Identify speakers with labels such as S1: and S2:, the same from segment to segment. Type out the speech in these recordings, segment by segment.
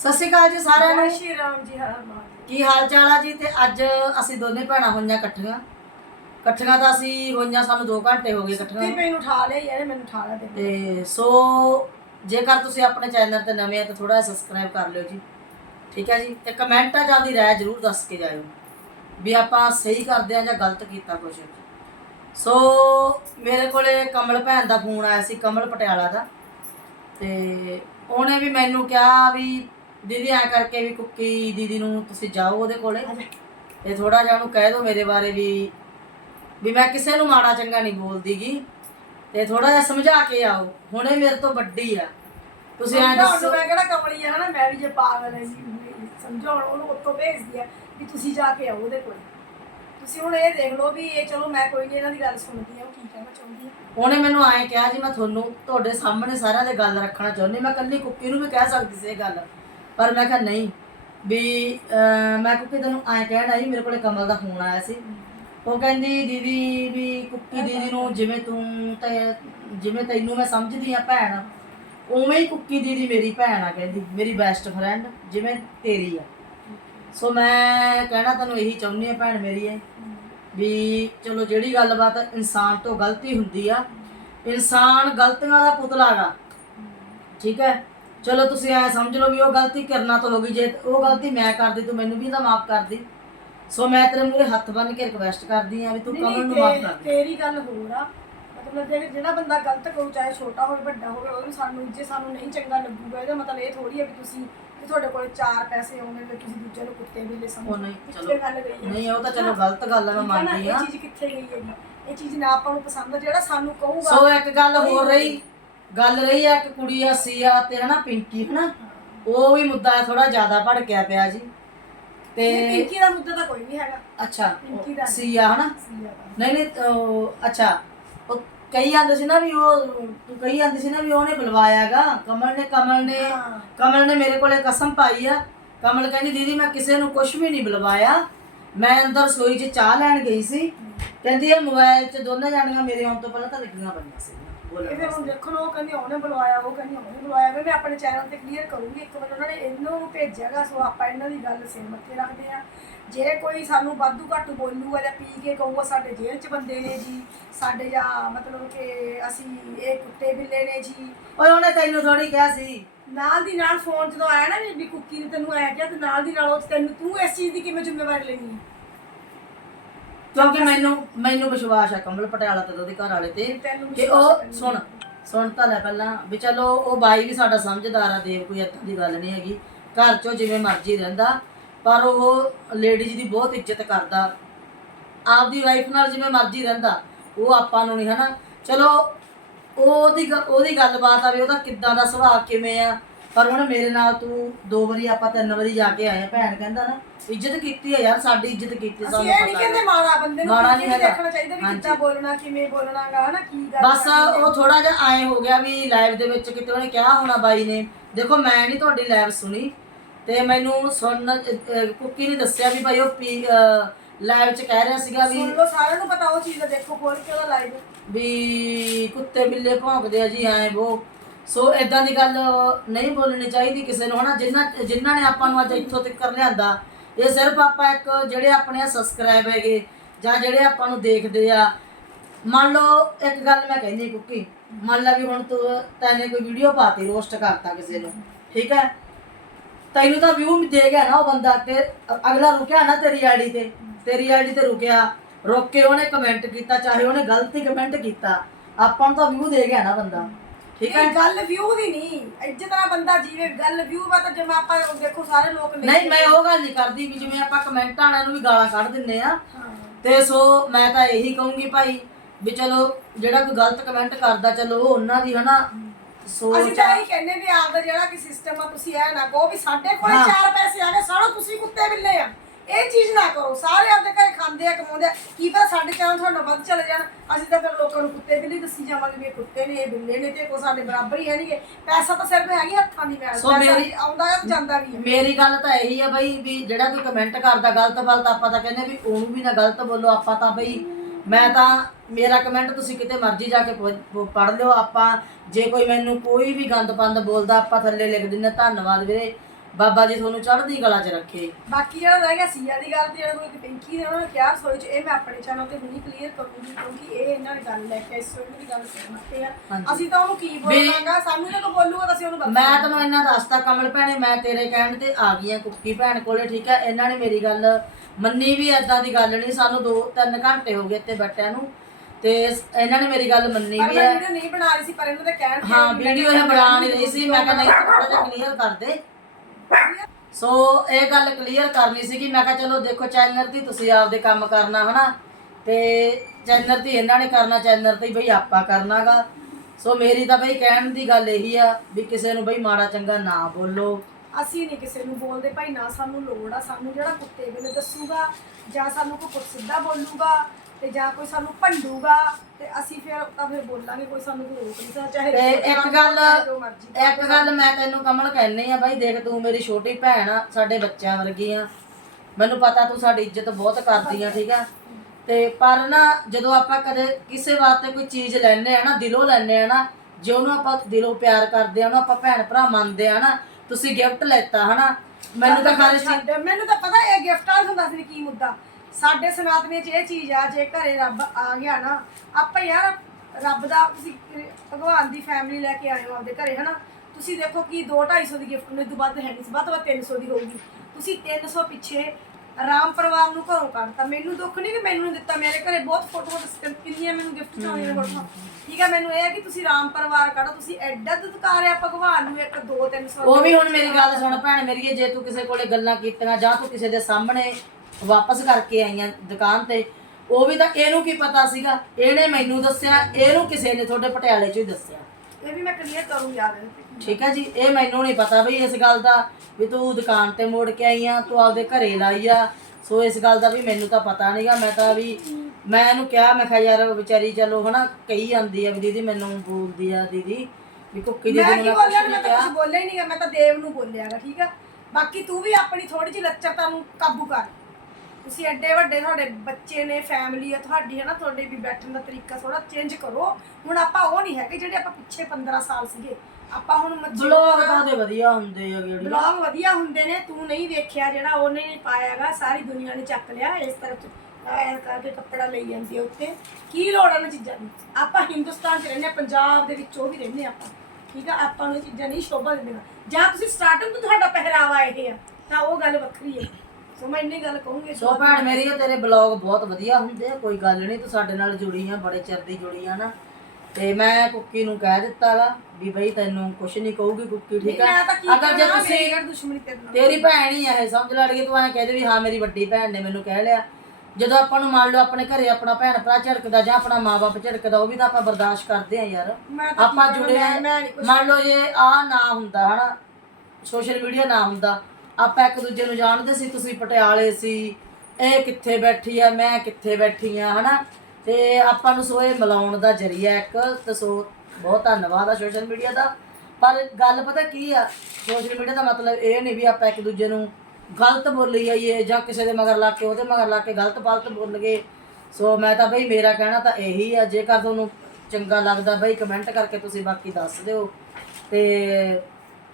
S1: ਸਤਿ ਸ਼੍ਰੀ ਅਕਾਲ ਜੀ ਸਾਰਿਆਂ ਨੂੰ।
S2: ਸ਼੍ਰੀ ਰਾਮ ਜੀ ਹਰ ਮਾਨ
S1: ਕੀ ਹਾਲ ਚਾਲ ਆ ਜੀ? ਤੇ ਅੱਜ ਅਸੀਂ ਦੋਨੇ ਭੈਣਾਂ ਹੋਈਆਂ ਇਕੱਠੀਆਂ। ਇਕੱਠੀਆਂ ਤਾਂ ਅਸੀਂ ਹੋਈਆਂ ਸਾਨੂੰ 2 ਘੰਟੇ ਹੋ ਗਏ
S2: ਤੇ
S1: ਇਕੱਠੀਆਂ।
S2: ਮੈਨੂੰ ਉਠਾ ਲਿਆ ਯਾਰ ਮੈਨੂੰ ਉਠਾ ਲਿਆ ਤੇ
S1: ਤੇ ਸੋ ਜੇਕਰ ਤੁਸੀਂ ਆਪਣੇ ਚੈਨਲ ਤੇ ਨਵੇਂ ਆ ਤਾਂ ਥੋੜਾ ਸਬਸਕ੍ਰਾਈਬ ਕਰ ਲਿਓ ਜੀ। ਠੀਕ ਹੈ ਜੀ? ਤੇ ਕਮੈਂਟਾਂ 'ਚ ਆਪਦੀ ਰਾਏ ਜ਼ਰੂਰ ਦੱਸ ਕੇ ਜਾਇਓ। ਵੀ ਆਪਾਂ ਸਹੀ ਕਰਦੇ ਆ ਜਾਂ ਗਲਤ ਕੀਤਾ ਕੁਝ ਸੋ ਮੇਰੇ ਕੋਲੇ ਕਮਲ ਭੈਣ ਦਾ ਫੋਨ ਆਇਆ ਸੀ ਕਮਲ ਪਟਿਆਲਾ ਦਾ। ਤੇ ਉਹਨੇ ਵੀ ਮੈਨੂੰ ਕਿਹਾ ਵੀ ਦੀਦੀ ਐ ਕਰਕੇ ਵੀ ਕੁੱਕੀ ਦੀਦੀ ਨੂੰ ਤੁਸੀਂ ਜਾਓ ਉਹਦੇ ਕੋਲੇ। ਤੇ ਥੋੜਾ ਜਿਹਾ ਉਹਨੂੰ ਕਹਿ ਦਿਓ ਮੇਰੇ ਬਾਰੇ ਵੀ ਵੀ ਮੈਂ ਕਿਸੇ ਨੂੰ ਮਾੜਾ ਚੰਗਾ ਨਹੀਂ ਬੋਲਦੀਗੀ। ਤੇ ਥੋੜਾ ਜਿਹਾ ਸਮਝਾ ਕੇ ਆਓ ਹੁਣੇ ਮੇਰੇ ਤੋਂ ਵੱਡੀ ਆ। ਤੁਸੀਂ ਐ ਦੱਸੋ।
S2: ਮੈਂ ਕਿਹੜਾ ਕਮਲੀ ਆ ਹਨਾ? ਮੈਂ ਵੀ ਜੇ ਪਾਗਲ ਹੈ ਜੀ ਸਮਝਾਉਣ ਉਹਨੂੰ ਉੱਤੋਂ ਭੇਜਦੀ ਆ ਵੀ ਤੁਸੀਂ ਜਾ ਕੇ ਆਓ ਉਹਦੇ ਕੋਲ। ਤੁਸੀਂ ਹੁਣ ਇਹ ਦੇਖ ਲਓ ਵੀ ਇਹ ਚਲੋ ਮੈਂ ਕੋਈ ਨਹੀਂ ਇਹਨਾਂ ਦੀ ਗੱਲ ਸੁਣਦੀ ਆ ਉਹ ਕੀ ਕਹਿਣਾ ਚਾਹੁੰਦੀ ਆ।
S1: ਉਹਨੇ ਮੈਨੂੰ ਐਂ ਕਿਹਾ ਜੀ ਮੈਂ ਤੁਹਾਨੂੰ ਤੁਹਾਡੇ ਸਾਹਮਣੇ ਸਾਰਿਆਂ ਦੇ ਗੱਲ ਰੱਖਣਾ ਚਾਹੁੰਦੀ ਮੈਂ ਕੱਲੀ ਕੁੱਕੀ ਨੂੰ ਵੀ ਕਹਿ ਸਕਦੀ ਸੀ ਇਹ ਗੱਲ। ਪਰ ਮੈਂ ਕਿਹਾ ਨਹੀਂ ਵੀ ਅਹ, ਮੈਂ ਕੁੱਕੀ ਤੈਨੂੰ ਐਂ ਕਹਿਣ ਆਈ ਮੇਰੇ ਕੋਲੇ ਕਮਲ ਦਾ ਫੋਨ ਆਇਆ ਸੀ। ਉਹ ਕਹਿੰਦੀ ਦੀਦੀ ਵੀ ਕੁੱਕੀ ਦੀਦੀ ਨੂੰ ਜਿਵੇਂ ਤੂੰ ਤੇ ਜਿਵੇਂ ਤੈਨੂੰ ਮੈਂ ਸਮਝਦੀ ਆ ਭੈਣ ਉਵੇਂ ਹੀ ਕੁੱਕੀ ਦੀਦੀ ਮੇਰੀ ਭੈਣ ਆ ਕਹਿੰਦੀ। ਮੇਰੀ ਬੈਸਟ ਫਰੈਂਡ ਜਿਵੇਂ ਤੇਰੀ ਆ। ਸੋ ਮੈਂ ਕਹਿਣਾ ਤੈਨੂੰ ਇਹੀ ਚਾਹੁੰਦੀ ਆ ਭੈਣ ਮੇਰੀ ਐ ਵੀ ਚਲੋ ਜਿਹੜੀ ਗੱਲਬਾਤ ਇਨਸਾਨ ਤੋਂ ਗਲਤੀ ਹੁੰਦੀ ਆ ਇਨਸਾਨ ਗਲਤੀਆਂ ਦਾ ਪੁਤਲਾ ਗਾ। ਠੀਕ ਹੈ? ਚਲੋ ਤੁਸੀਂ ਐ ਸਮਝ ਲਓ ਵੀ ਉਹ ਗਲਤੀ ਕਰਨਾ ਤੋਂ ਹੋ ਗਈ ਜੇ ਉਹ ਗਲਤੀ ਮੈਂ ਕਰਦੀ ਤੂੰ ਮੈਨੂੰ ਵੀ ਤਾਂ ਮਾਫ ਕਰਦੀ। ਸੋ ਮੈਂ ਤੇਰੇ ਮੂਹਰੇ ਹੱਥ ਬੰਨ ਕੇ ਰਿਕਵੈਸਟ ਕਰਦੀ ਆ ਵੀ ਤੂੰ ਕਮਲ ਨੂੰ ਮਾਫ ਕਰ ਦੇ।
S2: ਤੇਰੀ ਗੱਲ ਹੋਰ ਆ। ਮਤਲਬ ਜੇ ਜਿਹੜਾ ਬੰਦਾ ਗਲਤ ਕਰੂ ਚਾਹੇ ਛੋਟਾ ਹੋਵੇ ਵੱਡਾ ਹੋਵੇ ਉਹਨੂੰ ਸਾਨੂੰ ਜੇ ਸਾਨੂੰ ਨਹੀਂ ਚੰਗਾ ਲੱਗੂਗਾ ਇਹਦਾ ਮਤਲਬ ਇਹ ਥੋੜੀ ਹੈ ਵੀ ਤੁਸੀਂ ਕਿ ਤੁਹਾਡੇ ਕੋਲ ਚਾਰ ਪੈਸੇ ਆਉਣੇ ਤੇ ਤੁਸੀਂ ਦੂਜੇ ਨੂੰ ਕੁੱਤੇ ਬਿੱਲੇ ਸਮਝੋ।
S1: ਉਹ ਨਹੀਂ, ਚਲੋ।
S2: ਹੈ
S1: ਨਹੀਂ ਉਹ ਤਾਂ ਚਲੋ ਗਲਤ ਗੱਲ ਮੈਂ
S2: ਹੈ ਨਾ?
S1: ਮੰਨਦੀ ਆ
S2: ਇਹ ਚੀਜ਼ ਕਿੱਥੇ ਗਈ ਹੈਗੀ? ਇਹ ਚੀਜ਼ ਨਾ ਆਪਾਂ ਨੂੰ ਪਸੰਦ ਜਿਹੜਾ ਸਾਨੂੰ ਕਹੂਗਾ।
S1: ਸੋ ਇੱਕ ਗੱਲ ਹੋਰ ਰਹੀ। ਗੱਲ ਰਹੀ ਆ ਕਿ ਕੁੜੀ ਹੱਸੀ ਆ ਤੇ ਹਨਾ ਪਿੰਕੀ ਹਨਾ? ਉਹ ਵੀ ਮੁੱਦਾ ਥੋੜਾ ਜ਼ਿਆਦਾ ਭੜਕਿਆ ਪਿਆ ਜੀ।
S2: ਤੇ ਪਿੰਕੀ ਦਾ ਮੁੱਦਾ ਤਾਂ ਕੋਈ ਨਹੀਂ ਹੈਗਾ।
S1: ਅੱਛਾ
S2: ਪਿੰਕੀ ਦਾ
S1: ਸੀ ਆ ਹਨਾ?
S2: ਸੀਆ ਦਾ।
S1: ਨਹੀਂ ਨਹੀਂ ਉਹ ਅੱਛਾ ਉਹ ਕਹੀ ਜਾਂਦੇ ਸੀ ਨਾ ਵੀ ਉਹ ਤੂੰ ਕਹੀ ਜਾਂਦੀ ਸੀ ਨਾ ਵੀ ਉਹਨੇ ਬੁਲਵਾਇਆਗਾ ਕਮਲ ਨੇ ਕਮਲ ਨੇ
S2: ਹਾਂ।
S1: ਕਮਲ ਨੇ ਮੇਰੇ ਕੋਲੇ ਕਸਮ ਪਾਈ ਆ। ਕਮਲ ਕਹਿੰਦੀ ਦੀਦੀ ਮੈਂ ਕਿਸੇ ਨੂੰ ਕੁਝ ਵੀ ਨਹੀਂ ਬੁਲਵਾਇਆ। ਮੈਂ ਅੰਦਰ ਰਸੋਈ 'ਚ ਚਾਹ ਲੈਣ ਗਈ ਸੀ। ਕਹਿੰਦੀ ਇਹ ਮੋਬਾਈਲ 'ਚ ਦੋਨੇ ਜਾਣੀਆਂ ਮੇਰੇ ਆਉਣ ਤੋਂ ਪਹਿਲਾਂ ਤਾਂ ਲੱਗੀਆਂ ਪਈਆਂ ਸੀ। ਬੋਲਣ
S2: ਇਹਦੇ ਹੁਣ ਦੇਖੋ ਨਾ ਉਹ ਕਹਿੰਦੀ ਉਹਨੇ ਬੁਲਵਾਇਆ ਉਹ ਕਹਿੰਦੀ ਉਹਨੇ ਬੁਲਵਾਇਆ ਵੀ ਮੈਂ ਆਪਣੇ ਚੈਨਲ ਤੇ ਕਲੀਅਰ ਕਰੂੰਗੀ। ਇੱਕ ਵਾਰ ਉਹਨਾਂ ਨੇ ਇਹਨੂੰ ਭੇਜਿਆਗਾ ਸੋ ਆਪਾਂ ਇਹਨਾਂ ਦੀ ਗੱਲ ਸਿਰ ਮੱਥੇ ਰੱਖਦੇ ਆ ਜੇ ਕੋਈ ਸਾਨੂੰ ਵਾਧੂ ਘੱਟ ਬੋਲੂਗਾ ਜਾਂ ਪੀ ਕੇ ਕਹੂਗਾ ਸਾਡੇ ਜੇਲ੍ਹ 'ਚ ਬੰਦੇ ਨੇ ਜੀ ਸਾਡੇ ਜਾਂ ਮਤਲਬ ਕਿ ਅਸੀਂ ਇਹ ਕੁੱਤੇ ਬਿੱਲੇ ਨੇ ਜੀ।
S1: ਓਏ ਉਹਨੇ ਤੈਨੂੰ ਥੋੜੀ ਕਿਹਾ ਸੀ।
S2: ਨਾਲ ਦੀ ਨਾਲ ਫੋਨ ਜਦੋਂ ਆਇਆ ਨਾ ਵੀ ਵੀ ਕੁੱਕੀ ਨੇ ਤੈਨੂੰ ਆਇਆ ਕਿਹਾ ਤੇ ਨਾਲ ਦੀ ਨਾਲ ਉਹ ਤੈਨੂੰ ਤੂੰ ਇਸ ਚੀਜ਼ ਦੀ ਕਿਵੇਂ ਜ਼ਿੰਮੇਵਾਰੀ ਲੈਣੀ ਹੈ?
S1: ਕਿਉਂਕਿ ਮੈਨੂੰ ਮੈਨੂੰ ਵਿਸ਼ਵਾਸ ਹੈ ਕਮਲ ਪਟਿਆਲਾ ਤੇ ਉਹਦੇ ਘਰ ਵਾਲੇ ਤੇ।
S2: ਤੈਨੂੰ
S1: ਕਿ ਉਹ ਸੁਣ ਸੁਣ ਤਾਂ ਲੈ ਪਹਿਲਾਂ ਵੀ ਚਲੋ ਉਹ ਬਾਈ ਵੀ ਸਾਡਾ ਸਮਝਦਾਰ ਆ ਦੇਵ ਕੋਈ ਏਦਾਂ ਦੀ ਗੱਲ ਨਹੀਂ ਹੈਗੀ। ਘਰ ਚੋਂ ਜਿਵੇਂ ਮਰਜ਼ੀ ਰਹਿੰਦਾ ਪਰ ਉਹ ਲੇਡੀਜ਼ ਦੀ ਬਹੁਤ ਇੱਜ਼ਤ ਕਰਦਾ। ਆਪਦੀ ਵਾਈਫ ਨਾਲ ਜਿਵੇਂ ਮਰਜ਼ੀ ਰਹਿੰਦਾ ਉਹ ਆਪਾਂ ਨੂੰ ਨਹੀਂ ਹਨਾ। ਚਲੋ ਉਹਦੀ ਗ- ਉਹਦੀ ਗੱਲਬਾਤ ਆ ਵੀ ਉਹਦਾ ਕਿੱਦਾਂ ਦਾ ਸੁਭਾਅ ਕਿਵੇਂ ਆ ਪਰ ਹੁਣ ਮੇਰੇ ਨਾਲ ਤੂੰ ਦੋ ਵਾਰੀ ਆਪਾਂ ਤਿੰਨ ਵਾਰੀ ਜਾ ਕੇ ਆਏ ਆ ਭੈਣ ਕਹਿੰਦਾ ਨਾ ਇੱਜ਼ਤ ਕੀਤੀ ਆ ਯਾਰ ਸਾਡੀ ਇੱਜ਼ਤ ਕੀਤੀ
S2: ਅਸੀਂ
S1: ਸਾਨੂੰ
S2: ਇਹ ਨਹੀਂ
S1: ਪਤਾ
S2: ਕਹਿੰਦੇ ਮਾੜਾ ਬੰਦੇ ਨੂੰ
S1: ਮਾੜਾ ਨਹੀਂ ਹੈਗਾ।
S2: ਦੇਖਣਾ ਚਾਹੀਦਾ ਵੀ
S1: ਹਾਂਜੀ।
S2: ਕਿੱਦਾਂ ਬੋਲਣਾ ਕਿਵੇਂ ਬੋਲਣਾਗਾ ਹਨਾ ਕੀ ਗੱਲ
S1: ਬਸ ਉਹ ਥੋੜਾ ਜਿਹਾ ਐ ਹੋ ਗਿਆ ਵੀ ਲਾਈਵ ਦੇ ਵਿੱਚ ਕਿਤੇ ਉਹਨੇ ਕਿਹਾ ਹੋਣਾ ਬਾਈ ਨੇ ਦੇਖੋ ਮੈਂ ਨਹੀਂ ਤੁਹਾਡੀ ਲਾਈਵ ਸੁਣੀ ਤੇ ਮੈਨੂੰ ਸੁਣ ਅਹ, ਅਹ, ਕੁੱਕੀ ਨੇ ਦੱਸਿਆ ਵੀ ਭਾਈ ਉਹ ਪੀ ਲਾਈਵ 'ਚ ਕਹਿ ਰਿਹਾ ਸੀਗਾ ਵੀ
S2: ਸੁਣ ਲਓ ਸਾਰਿਆਂ ਨੂੰ ਪਤਾ ਉਹ ਚੀਜ਼ ਦਾ ਦੇਖੋ ਖੋਲ ਕੇ ਉਹਦਾ ਲਾਈਵ
S1: ਵੀ ਕੁੱਤੇ ਬਿੱਲੇ ਭੌਂਕਦੇ ਆ ਜੀ ਐ ਉਹ ਸੋ ਇਦਾਂ ਦੀ ਗੱਲ ਨਹੀਂ ਬੋਲਣੀ ਚਾਹੀਦੀ ਕਿਸੇ ਨੂੰ, ਹਨਾ? ਜਿਨ੍ਹਾਂ ਜਿਨ੍ਹਾਂ ਨੇ ਆਪਾਂ ਨੂੰ ਅੱਜ ਇੱਥੋਂ ਤੱਕ ਲਿਆਂਦਾ, ਇਹ ਸਿਰਫ ਆਪਾਂ ਇੱਕ ਜਿਹੜੇ ਆਪਣੇ ਸਬਸਕ੍ਰਾਈਬ ਹੈਗੇ ਜਾਂ ਜਿਹੜੇ ਆਪਾਂ ਨੂੰ ਦੇਖਦੇ ਆ। ਮੰਨ ਲਓ ਇੱਕ ਗੱਲ ਮੈਂ ਕਹਿੰਦੀ ਕੁੱਕੀ, ਮੰਨ ਲਾ ਵੀ ਹੁਣ ਤੂੰ ਤੈਨੇ ਕੋਈ ਵੀਡੀਓ ਪਾਤੀ ਰੋਸਟ ਕਰਤਾ ਕਿਸੇ ਨੂੰ, ਠੀਕ ਹੈ? ਤੈਨੂੰ ਤਾਂ ਵਿਊ ਦੇ ਗਿਆ ਨਾ ਉਹ ਬੰਦਾ ਤੇ ਅਗਲਾ ਰੁਕਿਆ ਨਾ ਤੇਰੀ ਆਈਡੀ ਤੇ, ਤੇਰੀ ਆਈਡੀ ਤੇ ਰੁਕਿਆ। ਰੁਕ ਕੇ ਉਹਨੇ ਕਮੈਂਟ ਕੀਤਾ, ਚਾਹੇ ਉਹਨੇ ਗਲਤੀ ਕਮੈਂਟ ਕੀਤਾ, ਆਪਾਂ ਨੂੰ ਤਾਂ ਵਿਊ ਦੇ ਗਿਆ ਨਾ ਬੰਦਾ। ਠੀਕ ਹੈ?
S2: ਗੱਲ ਵਿਊ ਦੀ ਨਹੀਂ। ਇੱਜ਼ਤ ਨਾਲ ਬੰਦਾ ਜੀਵੇ ਗੱਲ ਵਿਊ ਵਾ ਤਾਂ ਜਿਵੇਂ ਆਪਾਂ ਦੇਖੋ ਸਾਰੇ ਲੋਕ
S1: ਨਹੀਂ ਮੈਂ ਉਹ ਗੱਲ ਨਹੀਂ ਕਰਦੀ ਵੀ ਜਿਵੇਂ ਆਪਾਂ ਕਮੈਂਟਾਂ ਵਾਲਿਆਂ ਨੂੰ ਵੀ ਗਾਲਾਂ ਕੱਢ ਦਿੰਨੇ ਆ ਤੇ ਸੋ ਮੈਂ ਤਾਂ ਇਹੀ ਕਹੂੰਗੀ ਭਾਈ ਵੀ ਚਲੋ ਜਿਹੜਾ ਕੋਈ ਗਲਤ ਕਮੈਂਟ ਕਰਦਾ ਚਲੋ ਉਹ ਉਹਨਾਂ ਦੀ ਹਨਾ?
S2: ਅਸੀਂ
S1: ਸੋਚ
S2: ਤਾਂ
S1: ਆ।
S2: ਇਹ ਕਹਿੰਦੇ ਵੀ ਆਪਦਾ ਜਿਹੜਾ ਕਿ ਸਿਸਟਮ ਆ ਤੁਸੀਂ ਇਹ ਨਾ ਕਹੋ ਵੀ ਸਾਡੇ ਕੋਲੇ
S1: ਹਾਂ।
S2: ਚਾਰ ਪੈਸੇ ਆ ਗਏ ਸਾਰਾ ਤੁਸੀਂ ਕੁੱਤੇ ਬਿੱਲੇ ਆ। ਇਹ ਚੀਜ਼ ਨਾ ਕਰੋ। ਸਾਰੇ ਆਪਦੇ ਘਰੇ ਖਾਂਦੇ ਆ ਕਮਾਉਂਦੇ ਆ। ਕੀ ਪਤਾ ਸਾਡੇ ਚੈਨਲ ਤੁਹਾਡਾ ਵੱਧ ਚਲੇ ਜਾਣ। ਅਸੀਂ ਤਾਂ ਫਿਰ ਲੋਕਾਂ ਨੂੰ ਕੁੱਤੇ ਬਿੱਲੇ ਦੱਸੀ ਜਾਵਾਂਗੇ ਵੀ ਇਹ ਕੁੱਤੇ ਨੇ ਇਹ ਬਿੱਲੇ ਨੇ ਤੇ ਕੋ ਸਾਡੇ ਬਰਾਬਰ ਹੀ ਹੈ ਨਹੀਂਗੇ। ਪੈਸਾ ਤਾਂ ਸਿਰਫ ਹੈਗੀ ਹੱਥਾਂ ਦੀ ਮੈਲ
S1: ਸੋ ਮੇਰੀ-
S2: ਆਉਂਦਾ ਆ ਤੇ ਜਾਂਦਾ ਵੀ ਆ
S1: ਮੇਰੀ ਗੱਲ ਤਾਂ ਇਹੀ ਆ ਬਈ ਵੀ ਜਿਹੜਾ ਕੋਈ ਕਮੈਂਟ ਕਰਦਾ ਗਲਤ ਫਲਤ ਆਪਾਂ ਤਾਂ ਕਹਿੰਦੇ ਵੀ ਉਹਨੂੰ ਵੀ ਨਾ ਗਲਤ ਬੋਲੋ। ਆਪਾਂ ਤਾਂ ਬਈ ਮੈਂ ਤਾਂ ਮੇਰਾ ਕਮੈਂਟ ਤੁਸੀਂ ਕਿਤੇ ਮਰਜ਼ੀ ਜਾ ਕੇ ਪੜ੍ਹ ਲਿਓ। ਆਪਾਂ ਜੇ ਕੋਈ ਮੈਨੂੰ ਕੋਈ ਵੀ ਗੰਦ ਪੰਦ ਬੋਲਦਾ ਆਪਾਂ ਥੱਲੇ ਲਿਖ ਦਿੰਦੇ ਧੰਨਵਾਦ ਵੀਰੇ। ਬਾਬਾ ਜੀ ਤੁਹਾਨੂੰ ਚੜ੍ਹਦੀ ਕਲਾ 'ਚ ਰੱਖੇ।
S2: ਬਾਕੀ ਜਿਹੜਾ ਰਹਿ ਗਿਆ ਸੀਆ ਦੀ ਗੱਲ ਤੇ ਜਿਹੜਾ ਕੋਈ ਪਿੰਕੀ ਨੇ ਉਹਨਾਂ ਨੇ ਕਿਹਾ ਚ ਇਹ ਮੈਂ ਆਪਣੇ ਚੈਨਲ ਤੇ ਨਹੀਂ ਕਲੀਅਰ ਕਰੂੰਗੀ ਕਿਉਂਕਿ ਇਹ ਇਹਨਾਂ ਨੇ ਗੱਲ ਲੈ ਕੇ ਇਸ ਦੀ ਗੱਲ ਸਮਝਦੇ ਆ।
S1: ਹਾਂਜੀ।
S2: ਅਸੀਂ ਤਾਂ ਉਹਨੂੰ ਕੀ ਬੋਲਾਂਗਾ? ਸਾਨੂੰ ਜਦੋਂ ਬੋਲੂਗਾ ਤਾਂ ਅਸੀਂ ਉਹਨੂੰ ਬਸ
S1: ਮੈਂ ਤੈਨੂੰ ਇਹਨਾਂ ਦੱਸਤਾ ਕਮਲ ਭੈਣੇ ਮੈਂ ਤੇਰੇ ਕਹਿਣ ਤੇ ਆ ਗਈ ਆ ਕੁੱਕੀ ਭੈਣ ਕੋਲੇ ਠੀਕ ਹੈ? ਇਹਨਾਂ ਨੇ ਮੇਰੀ ਗੱਲ ਮੰਨੀ ਵੀ ਐਦਾਂ ਦੀ ਗੱਲ ਨਹੀਂ। ਸਾਨੂੰ 2-3 ਘੰਟੇ ਹੋ ਗਏ ਇੱਥੇ ਬੈਠਿਆਂ ਨੂੰ ਤੇ ਇਹਨਾਂ ਨੇ ਮੇਰੀ ਗੱਲ ਮੰਨੀ
S2: ਪਰ
S1: ਵੀ
S2: ਮੈਂ
S1: ਹੈ।
S2: ਵੀਡੀਓ ਨਹੀਂ ਬਣਾ ਰਹੀ ਸੀ ਪਰ ਇਹਨਾਂ ਦੇ ਕਹਿਣ ਤੇ
S1: ਹਾਂ
S2: ਮੈਂ
S1: ਵੀਡੀਓ ਇਹ ਬਣਾ ਨਹੀਂ ਰਹੀ ਸੀ। ਮੈਂ ਕਿਹਾ ਨਹੀਂ ਥੋੜਾ ਜਿਹਾ ਕਲੀਅਰ ਕਰ ਦੇ। ਸੋ ਇਹ ਗੱਲ ਕਲੀਅਰ ਕਰਨੀ ਸੀ ਕਿ ਮੈਂ ਕਿਹਾ ਚਲੋ ਦੇਖੋ ਚੈਨਲ ਤੇ ਤੁਸੀਂ ਆਪਦੇ ਕੰਮ ਕਰਨਾ, ਹਨਾ? ਤੇ ਚੈਨਲ ਤੇ ਇਹਨਾਂ ਨੇ ਕਰਨਾ ਚੈਨਲ ਤੇ ਬਈ ਆਪਾਂ ਕਰਨਾਗਾ। ਸੋ ਮੇਰੀ ਤਾਂ ਬਈ ਕਹਿਣ ਦੀ ਗੱਲ ਇਹੀ ਆ ਵੀ ਕਿਸੇ ਨੂੰ ਬਈ ਮਾੜਾ ਚੰਗਾ ਨਾ ਬੋਲੋ।
S2: ਅਸੀਂ ਨਹੀਂ ਕਿਸੇ ਨੂੰ ਬੋਲਦੇ ਭਾਈ, ਨਾ ਸਾਨੂੰ ਲੋੜ ਆ। ਸਾਨੂੰ ਜਿਹੜਾ ਕੁੱਤੇ ਵੇਲੇ ਦੱਸੂਗਾ ਜਾਂ ਸਾਨੂੰ ਕੋਈ ਕੁਛ ਸਿੱਧਾ ਬੋਲੂਗਾ ਤੇ ਜਾਂ ਕੋਈ ਸਾਨੂੰ ਭੰਡੂਗਾ ਤੇ ਅਸੀਂ ਫਿਰ ਤਾਂ ਫਿਰ ਬੋਲਾਂਗੇ ਕੋਈ ਸਾਨੂੰ ਕੋਈ ਰੋਕ ਨਹੀਂ ਸਕਦਾ ਚਾਹੇ
S1: ਤੇ
S2: ਰੋਕ
S1: ਇੱਕ ਗੱਲ
S2: ਚਾਹੇ ਜੋ ਮਰਜ਼ੀ
S1: ਇੱਕ ਗੱਲ ਮੈਂ ਤੈਨੂੰ ਕਮਲ ਕਹਿੰਨੀ ਆ ਬਾਈ ਦੇਖ ਤੂੰ ਮੇਰੀ ਛੋਟੀ ਭੈਣ ਆ ਸਾਡੇ ਬੱਚਿਆਂ ਵਰਗੀ ਆ। ਮੈਨੂੰ ਪਤਾ ਤੂੰ ਸਾਡੀ ਇੱਜ਼ਤ ਬਹੁਤ ਕਰਦੀ ਆ ਠੀਕ ਆ? ਤੇ ਪਰ ਨਾ ਜਦੋਂ ਆਪਾਂ ਕਦੇ ਕਿਸੇ ਵਾਸਤੇ ਕੋਈ ਚੀਜ਼ ਲੈਣੇ ਆ ਨਾ ਦਿਲੋਂ ਲੈਣੇ ਆ ਨਾ ਜੇ ਉਹਨੂੰ ਆਪਾਂ ਦਿਲੋਂ ਪਿਆਰ ਕਰਦੇ ਆ ਉਹਨੂੰ ਆਪਾਂ ਭੈਣ ਭਰਾ ਮੰਨਦੇ ਆ ਨਾ ਤੁਸੀਂ ਗਿਫਟ ਲੈਤਾ ਹਨਾ? ਮੈਨੂੰ ਤਾਂ ਖਾਲੀ
S2: ਸਾਡੇ ਮੈਨੂੰ ਤਾਂ ਪਤਾ ਇਹ ਗਿਫਟ ਆ ਹੁੰਦਾ ਸੀ ਕੀ ਮੁੱਦਾ। ਸਾਡੇ ਸਨਾਤਨੀ ਚ ਇਹ ਚੀਜ਼ ਆ ਜੇ ਘਰੇ ਰੱਬ ਆ ਗਿਆ ਨਾ ਆਪਾਂ ਯਾਰ ਰੱਬ ਦਾ ਤੁਸੀਂ ਭਗਵਾਨ ਦੀ ਫੈਮਿਲੀ ਲੈ ਕੇ ਆਏ ਹੋ ਆਪਦੇ ਘਰੇ ਹਨਾ? ਤੁਸੀਂ ਦੇਖੋ ਕਿ 2 250 ਦੀ ਗਿਫਟ ਨੂੰ ਤੋਂ ਵੱਧ ਹੈ ਨਹੀਂ ਵੱਧ ਤੋਂ ਵੱਧ 300 ਦੀ ਹੋਊਗੀ। ਤੁਸੀਂ 300 ਪਿੱਛੇ ਆਰਾਮ ਪਰਿਵਾਰ ਨੂੰ ਘਰੋਂ ਕੱਢਤਾ। ਮੈਨੂੰ ਦੁੱਖ ਨਹੀਂ ਕਿ ਮੈਨੂੰ ਨਹੀਂ ਦਿੱਤਾ ਮੇਰੇ ਘਰੇ ਬਹੁਤ ਫੋਟੋਆਂ ਕਿੰਨੀਆਂ ਮੈਨੂੰ ਗਿਫਟ ਚਾਹੀਦੀਆਂ ਨੇ ਫੋਟੋਆਂ ਠੀਕ ਹੈ ਮੈਨੂੰ ਇਹ ਹੈ ਕਿ ਤੁਸੀਂ ਆਰਾਮ ਪਰਿਵਾਰ ਕੱਢੋ ਤੁਸੀਂ ਐਡਾ ਦੁਤਕਾਰਿਆ ਭਗਵਾਨ ਨੂੰ ਇੱਕ 2 300
S1: ਉਹ ਵੀ ਹੁਣ ਮੇਰੀ ਗੱਲ ਸੁਣ ਭੈਣ ਮੇਰੀ ਜੇ ਤੂੰ ਕਿਸੇ ਕੋਲੇ ਗੱਲਾਂ ਕੀਤੀਆਂ ਜਾਂ ਤੂੰ ਕਿਸੇ ਦੇ ਸਾਹਮਣੇ ਵਾਪਸ ਕਰਕੇ ਆਈਆਂ ਦੁਕਾਨ ਤੇ। ਉਹ ਵੀ ਤਾਂ ਇਹਨੂੰ ਕੀ ਪਤਾ ਸੀਗਾ? ਇਹਨੇ ਮੈਨੂੰ ਦੱਸਿਆ ਇਹਨੂੰ ਕਿਸੇ ਨੇ ਤੁਹਾਡੇ ਪਟਿਆਲੇ 'ਚ ਹੀ ਦੱਸਿਆ।
S2: ਇਹ ਵੀ ਮੈਂ ਕਲੀਅਰ ਕਰੂੰ ਤੇ।
S1: ਠੀਕ ਹੈ ਜੀ ਇਹ ਮੈਨੂੰ ਨਹੀਂ ਪਤਾ ਵੀ ਇਸ ਗੱਲ ਦਾ ਵੀ ਤੂੰ ਦੁਕਾਨ ਤੇ ਮੋੜ ਕੇ ਆਈ ਆ ਤੂੰ ਆਪਦੇ ਘਰੇ ਲਾਈ ਆ। ਸੋ ਇਸ ਗੱਲ ਦਾ ਵੀ ਮੈਨੂੰ ਤਾਂ ਪਤਾ ਨਹੀਂਗਾ ਮੈਂ ਤਾਂ ਵੀ ਮੈਂ ਇਹਨੂੰ ਕਿਹਾ ਮੈਂ ਕਿਹਾ ਯਾਰ ਵਿਚਾਰੀ ਚਲੋ ਹਨਾ ਕਹੀ ਜਾਂਦੀ ਆ ਵੀ ਦੀਦੀ ਮੈਨੂੰ ਬੋਲਦੀ ਆ ਦੀਦੀ ਵੀ ਕੁੱਕੀ ਦੀਦੀ
S2: ਮੈਂ
S1: ਨੂੰ
S2: ਕੀ
S1: ਮੈਂ
S2: ਬੋਲਿਆ
S1: ਕੁਛ
S2: ਮੈਂ
S1: ਨਹੀਂ
S2: ਤਾਂ
S1: ਕਿਹਾ।
S2: ਕੁਝ ਬੋਲਿਆ ਹੀ ਨਹੀਂਗਾ ਮੈਂ ਤਾਂ ਦੇਵ ਨੂੰ ਬੋਲਿਆਗਾ ਠੀਕ ਆ? ਬਾਕੀ ਤੂੰ ਵੀ ਆਪਣੀ ਥੋੜੀ ਜਿਹੀ ਲੱਚਰਤਾ ਨੂੰ ਕਾਬੂ ਕਰ। ਤੁਸੀਂ ਐਡੇ ਵੱਡੇ ਤੁਹਾਡੇ ਬੱਚੇ ਨੇ ਫੈਮਿਲੀ ਆ ਤੁਹਾਡੀ ਹੈ ਨਾ ਤੁਹਾਡੇ ਵੀ ਬੈਠਣ ਦਾ ਤਰੀਕਾ ਥੋੜਾ ਚੇਂਜ ਕਰੋ। ਹੁਣ ਆਪਾਂ ਉਹ ਨਹੀਂ ਹੈਗੇ ਜਿਹੜੇ ਆਪਾਂ ਪਿੱਛੇ 15 ਸਾਲ ਸੀਗੇ। ਆਪਾਂ ਹੁਣ
S1: ਬਲੌਗ ਤਾਂ ਉਹਦੇ ਵਧੀਆ ਹੁੰਦੇ ਆ ਜਿਹੜੀ।
S2: ਬਲੌਗ ਵਧੀਆ ਹੁੰਦੇ ਨੇ ਤੂੰ ਨਹੀਂ ਵੇਖਿਆ ਜਿਹੜਾ ਉਹਨੇ ਨਹੀਂ ਪਾਇਆਗਾ ਸਾਰੀ ਦੁਨੀਆ ਨੇ ਚੱਕ ਲਿਆ ਇਸ ਤਰ੍ਹਾਂ ਐ ਕਰਕੇ ਕੱਪੜਾ ਲਈ ਜਾਂਦੀ ਹੈ ਉੱਤੇ। ਕੀ ਲੋੜ ਇਹਨਾਂ ਚੀਜ਼ਾਂ ਦੀ? ਆਪਾਂ ਹਿੰਦੁਸਤਾਨ 'ਚ ਰਹਿੰਦੇ ਆ ਪੰਜਾਬ ਦੇ ਵਿੱਚ ਉਹ ਵੀ ਰਹਿੰਦੇ ਆਪਾਂ। ਠੀਕ ਆ ਆਪਾਂ ਨੂੰ ਚੀਜ਼ਾਂ ਨਹੀਂ ਸ਼ੋਭਾ ਦਿੰਦੀਆਂ ਜਾਂ ਤੁਸੀਂ ਸਟਾਰਟਿੰਗ ਤੋਂ ਤੁਹਾਡਾ ਪਹਿਰਾਵਾ ਇਹ ਆ ਤਾਂ ਉਹ ਗੱਲ ਵੱਖਰੀ ਹੈ ਸੋ ਮੈਂ ਇੰਨੀ ਗੱਲ ਕਹੂੰਗੀ
S1: ਸੋ ਭੈਣ ਮੇਰੀ ਇਹ ਤੇਰੇ ਬਲੌਗ ਬਹੁਤ ਵਧੀਆ ਹੁੰਦੇ ਆ ਕੋਈ ਗੱਲ ਨਹੀਂ ਤੂੰ ਸਾਡੇ ਨਾਲ ਜੁੜੀ ਆ ਬੜੇ ਚਿਰ ਦੀ ਜੁੜੀ ਆ ਨਾ। ਤੇ ਮੈਂ ਕੁੱਕੀ ਨੂੰ ਕਹਿ ਦਿੱਤਾਗਾ ਵੀ ਬਈ ਤੈਨੂੰ ਕੁਛ ਨਹੀਂ ਕਹੂਗੀ ਕੁੱਕੀ ਠੀਕ ਆ? ਅਗਰ ਜੇ ਤੁਸੀਂ
S2: ਦੁਸ਼ਮਣੀ ਤੇਰੇ
S1: ਭੈਣ ਹੀ ਆ ਇਹ ਸਮਝ ਲੈ ਲਈਏ ਤੂੰ ਐਂ ਕਹਦੇ ਵੀ ਹਾਂ ਮੇਰੀ ਵੱਡੀ ਭੈਣ ਨੇ ਮੈਨੂੰ ਕਹਿ ਲਿਆ। ਜਦੋਂ ਆਪਾਂ ਨੂੰ ਮੰਨ ਲਓ ਆਪਣੇ ਘਰੇ ਆਪਣਾ ਭੈਣ ਭਰਾ ਝੜਕਦਾ ਜਾਂ ਆਪਣਾ ਮਾਪੇ ਝੜਕਦਾ ਉਹ ਵੀ ਤਾਂ ਆਪਾਂ ਬਰਦਾਸ਼ਤ ਕਰਦੇ ਆ ਯਾਰ। ਆਪਾਂ ਜੁੜੇ ਮੰਨ ਲਓ ਜੇ ਆ ਨਾ ਹੁੰਦਾ ਹਨਾ? ਸੋਸ਼ਲ ਮੀਡੀਆ ਨਾ ਹੁੰਦਾ ਆਪਾਂ ਇੱਕ ਦੂਜੇ ਨੂੰ ਜਾਣਦੇ ਸੀ, ਤੁਸੀਂ ਪਟਿਆਲੇ ਸੀ, ਇਹ ਕਿੱਥੇ ਬੈਠੀ ਆ, ਮੈਂ ਕਿੱਥੇ ਬੈਠੀ ਆ, ਹਨਾ? ਤੇ ਆਪਾਂ ਨੂੰ ਸੋ ਇਹ ਮਿਲਾਉਣ ਦਾ ਜਰੀਆ ਇੱਕ, ਤੇ ਸੋ ਬਹੁਤ ਧੰਨਵਾਦ ਆ ਸੋਸ਼ਲ ਮੀਡੀਆ ਦਾ। ਪਰ ਗੱਲ ਪਤਾ ਕੀ ਆ ਸੋਸ਼ਲ ਮੀਡੀਆ ਦਾ ਮਤਲਬ ਇਹ ਨਹੀਂ ਵੀ ਆਪਾਂ ਇੱਕ ਦੂਜੇ ਨੂੰ ਗਲਤ ਬੋਲੀ ਜਾਈਏ ਜਾਂ ਕਿਸੇ ਦੇ ਮਗਰ ਲਾ ਕੇ, ਉਹਦੇ ਮਗਰ ਲਾ ਕੇ ਗਲਤ ਗਲਤ ਬੋਲ ਗਏ ਸੋ ਮੈਂ ਤਾਂ ਬਈ ਮੇਰਾ ਕਹਿਣਾ ਤਾਂ ਇਹੀ ਆ, ਜੇਕਰ ਤੁਹਾਨੂੰ ਚੰਗਾ ਲੱਗਦਾ ਬਈ ਕਮੈਂਟ ਕਰਕੇ ਤੁਸੀਂ ਬਾਕੀ ਦੱਸ ਦਿਓ। ਤੇ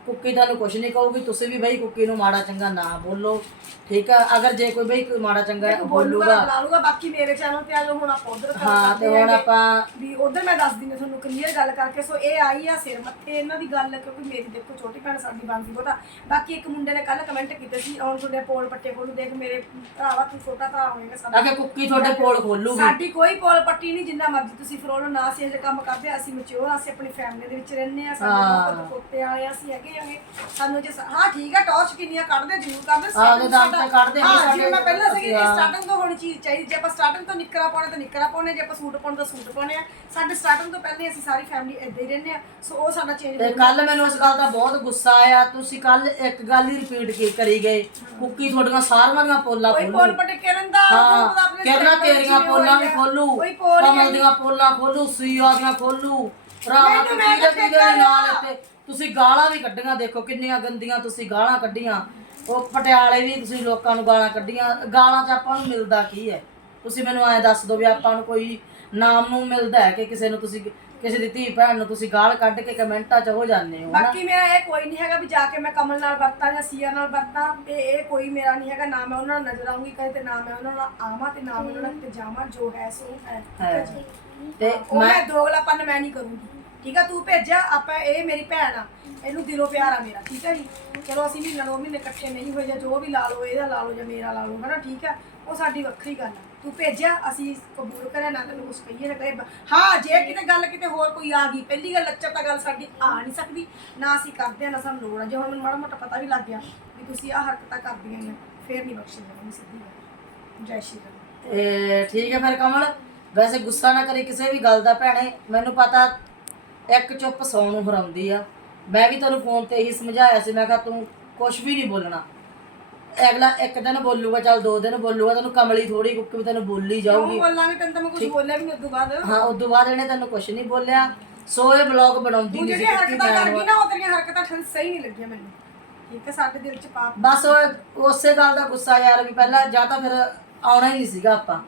S1: ਕੁੱਕੀ ਤੁਹਾਨੂੰ ਕੁਝ ਨਹੀਂ ਕਹੂਗੀ ਤੁਸੀਂ ਵੀ ਬਈ ਕੁੱਕੀ ਨੂੰ ਮਾੜਾ ਚੰਗਾ ਨਾ ਬੋਲੋ ਠੀਕ ਆ? ਅਗਰ ਜੇ ਕੋਈ ਬਈ ਕੋਈ ਮਾੜਾ ਚੰਗਾ ਬੋਲੂਗਾ
S2: ਬੁਲਾ ਲੂਗਾ ਬਾਕੀ ਮੇਰੇ ਚੈਨਲ ਤੇ ਆ ਜਾਓ ਹੁਣ ਆਪਾਂ ਉਧਰ
S1: ਹਾਂ ਤੇ ਹੁਣ ਆਪਾਂ
S2: ਵੀ ਉਧਰ ਮੈਂ ਦੱਸ ਦਿੰਦੀ ਹਾਂ ਤੁਹਾਨੂੰ ਕਲੀਅਰ ਗੱਲ ਕਰਕੇ। ਸੋ ਇਹ ਆਈ ਆ ਸਿਰ ਮੱਥੇ ਇਹਨਾਂ ਦੀ ਗੱਲ ਕਿਉਂਕਿ ਮੇਰੀ ਦੇਖੋ ਛੋਟੀ ਭੈਣ ਸਾਡੀ ਬਣਦੀ ਬਹੁਤਾ। ਬਾਕੀ ਇੱਕ ਮੁੰਡੇ ਨੇ ਕੱਲ ਕਮੈਂਟ ਕੀਤੇ ਸੀ ਆਉਣ ਤੁਹਾਡੇ ਪੋਲ ਪੱਟੇ ਕੋਲ ਦੇਖ ਮੇਰੇ ਭਰਾਵਾ ਤੂੰ ਛੋਟਾ ਭਰਾ ਹੋਏਗਾ ਸਾਡਾ।
S1: ਅਗੇ ਕੁੱਕੀ ਤੁਹਾਡੇ ਕੋਲ ਖੋਲੂਗੀ।
S2: ਸਾਡੀ ਕੋਈ ਪੋਲ ਪੱਟੀ ਨਹੀਂ ਜਿੰਨਾ ਮਰਜ਼ੀ ਤੁਸੀਂ ਫਰੋਲੋ ਨਾ ਅਸੀਂ ਇਹ ਕੰਮ ਕਰਦੇ ਅਸੀਂ ਮਚਿਓਰ ਅਸੀਂ ਆਪਣੀ ਫੈਮਿਲੀ ਦੇ ਵਿੱਚ ਰਹਿੰਦੇ ਆ ਸਾਡੇ ਬਹੁਤ ਪੋਤੇ ਵਾਲੇ ਆ, ਅਸੀਂ ਹੈਗੇ ਆਂਗੇ ਸਾਨੂੰ ਜੇ ਸ- ਹਾਂ ਠੀਕ ਆ ਟੌਰਚ ਕਿੰਨੀਆਂ ਕੱਢਦੇ ਜ਼ਰੂਰ ਕੱਢਦੇ।
S1: ਹਾਂ, ਉਹਦੇ ਦਮ ਤੇ ਕੱਢਦੇ ਹਾਂ,
S2: ਹਾਂ ਜਿਵੇਂ ਮੈਂ
S1: ਸਾਡੇ-
S2: ਪਹਿਲਾਂ ਸੀ
S1: ਹਾਂ।
S2: ਸਟਾਰਟਿੰਗ ਤੋਂ ਹੋਣੀ ਚੀਜ਼ ਚਾਹੀਦੀ ਜੇ ਆਪਾਂ ਸਟਾਰਟਿੰਗ ਤੋਂ ਨਿੱਕਰਾਂ ਪਾਉਣੇ ਤਾਂ ਨਿੱਕਰਾਂ ਪਾਉਣੇ ਜੇ ਆਪਾਂ ਸੂਟ ਪਾਉਣੇ ਤਾਂ ਸੂਟ ਪਾਉਣੇ ਆ ਸਾਡੇ ਸਟਾਰਟਿੰਗ ਤੋਂ ਪਹਿਲੇ ਅਸੀਂ ਸਾਰੀ ਫੈਮਿਲੀ ਇੱਦਾਂ ਹੀ ਰਹਿੰਦੇ ਆ ਸੋ ਉਹ ਸਾਡਾ ਚੇਂਜ
S1: ਤੇ ਕੱਲ ਮੈਨੂੰ ਇਸ ਗੱਲ ਦਾ ਬਹੁਤ ਗੁੱਸਾ ਆਇਆ ਤੁਸੀਂ ਕੱਲ ਇੱਕ ਗੱਲ ਹੀ ਰਿਪੀਟ ਕੀ ਕਰੀ ਗਏ। ਕੁੱਕੀ ਤੁਹਾਡੀਆਂ ਸਾਰੀਆਂ ਦੀਆਂ ਪੋਲਾਂ
S2: ਕੋਈ
S1: ਖੋਲੂ।
S2: ਪੋਲ ਪੱਟੇ ਕਰਨ ਦਾ
S1: ਹਾਂ
S2: ਮਤਲਬ ਆਪਣੇ
S1: ਕਿਹੜਾ
S2: step ਵਿੱਚ
S1: ਤੇਰੀਆਂ
S2: ਜਿਵੇਂ
S1: ਪੋਲਾਂ
S2: ਹੋਈ
S1: ਵੀ
S2: ਆ।
S1: ਖੋਲੂ
S2: ਕੋਈ ਪੋਲ ਹੀ
S1: ਕਮਲ ਦੀਆਂ ਪੋਲਾਂ ਖੋਲੂ ਸੀਆ ਦੀਆਂ ਖੋਲੂ ਭਰਾਵਾ
S2: ਮੈਨੂੰ
S1: ਤੁਸੀਂ
S2: ਮੈਂ
S1: ਦੇ ਦੇ ਨਾਲ? ਇੱਥੇ। ਤੁਸੀਂ ਗਾਲਾਂ ਵੀ ਕੱਢੀਆਂ ਦੇਖੋ ਕਿੰਨੀਆਂ ਗੰਦੀਆਂ ਤੁਸੀਂ ਗਾਲਾਂ ਕੱਢੀਆਂ। ਉਹ ਪਟਿਆਲੇ ਵੀ ਤੁਸੀਂ ਲੋਕਾਂ ਨੂੰ ਗਾਲਾਂ ਕੱਢੀਆਂ। ਗਾਲਾਂ 'ਚ ਆਪਾਂ ਨੂੰ ਮਿਲਦਾ ਕੀ ਹੈ? ਤੁਸੀਂ ਮੈਨੂੰ ਐਂ ਦੱਸ ਦਿਓ ਵੀ ਆਪਾਂ ਨੂੰ ਕੋਈ ਨਾਮ ਨੂੰ ਮਿਲਦਾ ਹੈ ਕਿ ਕਿਸੇ ਨੂੰ ਤੁਸੀਂ ਕਿਸੇ ਦੀ ਧੀ ਭੈਣ ਨੂੰ ਤੁਸੀਂ ਗਾਲ ਕੱਢ ਕੇ ਕਮੈਂਟਾਂ 'ਚ ਹੋ ਜਾਂਦੇ ਹੋ
S2: ਬਾਕੀ ਮੇਰਾ ਇਹ ਕੋਈ ਨਹੀਂ ਹੈਗਾ ਵੀ ਜਾ ਕੇ ਮੈਂ ਕਮਲ ਨਾਲ ਵਰਤਾਂ ਜਾਂ ਸੀਆ ਨਾਲ ਵਰਤਾਂ। ਇਹ ਇਹ ਕੋਈ ਮੇਰਾ ਨਹੀਂ ਹੈਗਾ। ਨਾ ਮੈਂ ਉਹਨਾਂ ਨਾਲ ਨਜ਼ਰ ਆਉਂਗੀ ਕਦੇ ਤੇ ਨਾ ਮੈਂ ਉਹਨਾਂ ਨਾਲ ਆਵਾਂ ਤੇ ਨਾ ਮੈਂ ਉਹਨਾਂ ਨਾਲ ਕਿਤੇ ਜਾਵਾਂ ਜੋ ਹੈ ਸੋ ਹੈ।
S1: ਹੈ। ਤੇ
S2: ਉਹ
S1: ਮੈਂ
S2: ਮੈਂ ਦੋਗਲਾਪਨ ਮੈਂ ਨਹੀਂ ਕਰੂੰਗੀ। ਠੀਕ ਆ, ਤੂੰ ਭੇਜਿਆ, ਆਪਾਂ ਇਹ ਮੇਰੀ ਭੈਣ ਆ, ਇਹਨੂੰ ਦਿਲੋਂ ਪਿਆਰ ਆ ਮੇਰਾ, ਠੀਕ ਆ ਜੀ? ਚਲੋ ਅਸੀਂ ਮਹੀਨਾ ਦੋ ਮਹੀਨੇ ਇਕੱਠੇ ਨਹੀਂ ਹੋਏ, ਜਾਂ ਜੋ ਵੀ ਲਾ ਲਓ, ਇਹਦਾ ਲਾ ਲਓ, ਜਾਂ ਮੇਰਾ ਲਾ ਲਓ, ਹਨਾ, ਠੀਕ ਆ? ਉਹ ਸਾਡੀ ਵੱਖਰੀ ਗੱਲ ਆ। ਤੂੰ ਭੇਜਿਆ, ਅਸੀਂ ਕਬੂਲ ਕਰਿਆ, ਨਾ ਤੈਨੂੰ ਕੁਝ ਕਹੀਏ, ਨਾ ਕਹੇ ਹਾਂ, ਜੇ ਕਿਤੇ ਗੱਲ ਕਿਤੇ ਹੋਰ ਕੋਈ ਆ ਗਈ, ਪਹਿਲੀ ਗੱਲ ਲੱਚਰ ਤਾਂ ਗੱਲ ਸਾਡੀ ਆ ਨਹੀਂ ਸਕਦੀ, ਨਾ ਅਸੀਂ ਕਰਦੇ ਆ ਨਾ ਸਾਨੂੰ ਲੋੜ ਆ। ਜੇ ਹੁਣ ਮੈਨੂੰ ਮਾੜਾ ਮੋਟਾ ਪਤਾ ਵੀ ਲੱਗ ਗਿਆ ਵੀ ਤੁਸੀਂ ਆਹ ਹਰਕਤਾਂ ਕਰਦੀਆਂ ਨੇ, ਫੇਰ ਨਹੀਂ ਬਖਸ਼ੀ ਜਾਣੀ ਸਿੱਧੀ ਗੱਲ। ਜੈ ਸ਼੍ਰੀ ਰਾਮ
S1: ਤੇ ਠੀਕ ਹੈ ਫਿਰ ਕਮਲ, ਵੈਸੇ ਗੁੱਸਾ ਨਾ ਕਰੇ ਕਿਸੇ ਵੀ ਗੱਲ ਦਾ, ਭੈਣੇ, ਮੈਨੂੰ ਪਤਾ ਇੱਕ ਚੁੱਪ ਸੌ ਨੂੰ ਹਰਾਉਂਦੀ ਆ। ਮੈਂ ਵੀ ਤੈਨੂੰ ਫੋਨ ਤੇ ਇਹੀ ਸਮਝਾਇਆ ਸੀ ਮੈਂ ਕਿਹਾ ਤੂੰ ਕੁਝ ਵੀ ਨਹੀਂ ਬੋਲਣਾ। ਅਗਲਾ ਇੱਕ ਦਿਨ ਬੋਲੂਗਾ ਚੱਲ ਦੋ ਦਿਨ ਬੋਲੂਗਾ ਤੈਨੂੰ ਕਮਲੀ ਥੋੜੀ ਕੁੱਕੀ ਵੀ ਤੈਨੂੰ ਬੋਲੀ ਜਾਊਗੀ।
S2: ਬੋਲਾਂਗੇ? ਤੈਨੂੰ ਤਾਂ ਮੈਂ ਕੁਝ ਬੋਲਿਆ ਵੀ ਨਹੀਂ ਉਦੋਂ ਬਾਅਦ।
S1: ਹਾਂ ਤੋਂ ਬਾਅਦ ਇਹਨੇ ਤੈਨੂੰ ਕੁਝ ਨਹੀਂ ਬੋਲਿਆ। ਸੋ ਇਹ ਬਲੌਗ ਬਣਾਉਂਦੀ
S2: ਤੂੰ
S1: ਨਹੀਂ ਸੀ
S2: ਜਿਹੜੀਆਂ
S1: ਕਿਉਂਕਿ
S2: ਹਰਕਤਾਂ ਕਰ
S1: ਮੈਂ-
S2: ਗਈ ਨਾ ਉਹ ਤੇਰੀਆਂ ਹਰਕਤਾਂ ਠੰਡ ਸਹੀ ਨਹੀਂ ਲੱਗੀਆਂ ਮੈਨੂੰ। ਠੀਕ ਹੈ ਸਾਡੇ ਦਿਲ 'ਚ ਪਾਪ।
S1: ਬਸ ਉਸੇ ਗੱਲ ਦਾ ਗੁੱਸਾ ਯਾਰ ਵੀ ਪਹਿਲਾਂ ਜਾਂ ਤਾਂ ਫਿਰ ਆਉਣਾ ਹੀ ਨਹੀਂ ਸੀਗਾ ਆਪਾਂ।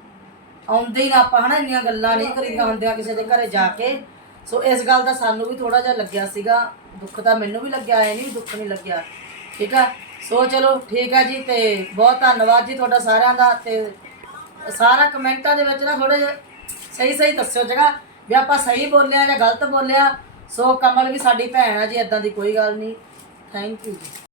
S1: ਆਉਂਦੇ ਹੀ ਨਾ ਆਪਾਂ ਹਨਾ ਇੰਨੀਆਂ ਗੱਲਾਂ ਨਹੀਂ ਕਰੀਦੀਆਂ ਹੁੰਦੀਆਂ ਕਿਸੇ ਦੇ ਘਰੇ ਜਾ ਕੇ। ਸੋ ਇਸ ਗੱਲ ਦਾ ਸਾਨੂੰ ਵੀ ਥੋੜਾ ਜਿਹਾ ਲੱਗਿਆ ਸੀਗਾ। ਦੁੱਖ ਤਾਂ ਮੈਨੂੰ ਵੀ ਲੱਗਿਆ ਐ ਨਹੀਂ ਦੁੱਖ ਨਹੀਂ ਲੱਗਿਆ। ਠੀਕ ਆ? ਸੋ ਚਲੋ ਠੀਕ ਆ ਜੀ ਤੇ ਬਹੁਤ ਧੰਨਵਾਦ ਜੀ ਤੁਹਾਡਾ ਸਾਰਿਆਂ ਦਾ ਤੇ ਸਾਰਾ ਕਮੈਂਟਾਂ ਦੇ ਵਿੱਚ ਨਾ ਥੋੜੇ ਜਿਹਾ ਸਹੀ ਸਹੀ ਦੱਸਿਓ ਜਗਾ ਵੀ ਆਪਾਂ ਸਹੀ ਬੋਲਿਆ ਜਾਂ ਗਲਤ ਬੋਲਿਆ। ਸੋ ਕਮਲ ਵੀ ਸਾਡੀ ਭੈਣ ਆ ਜੀ ਇਦਾਂ ਦੀ ਕੋਈ ਗੱਲ ਨਹੀਂ ਥੈਂਕ ਯੂ ਜੀ।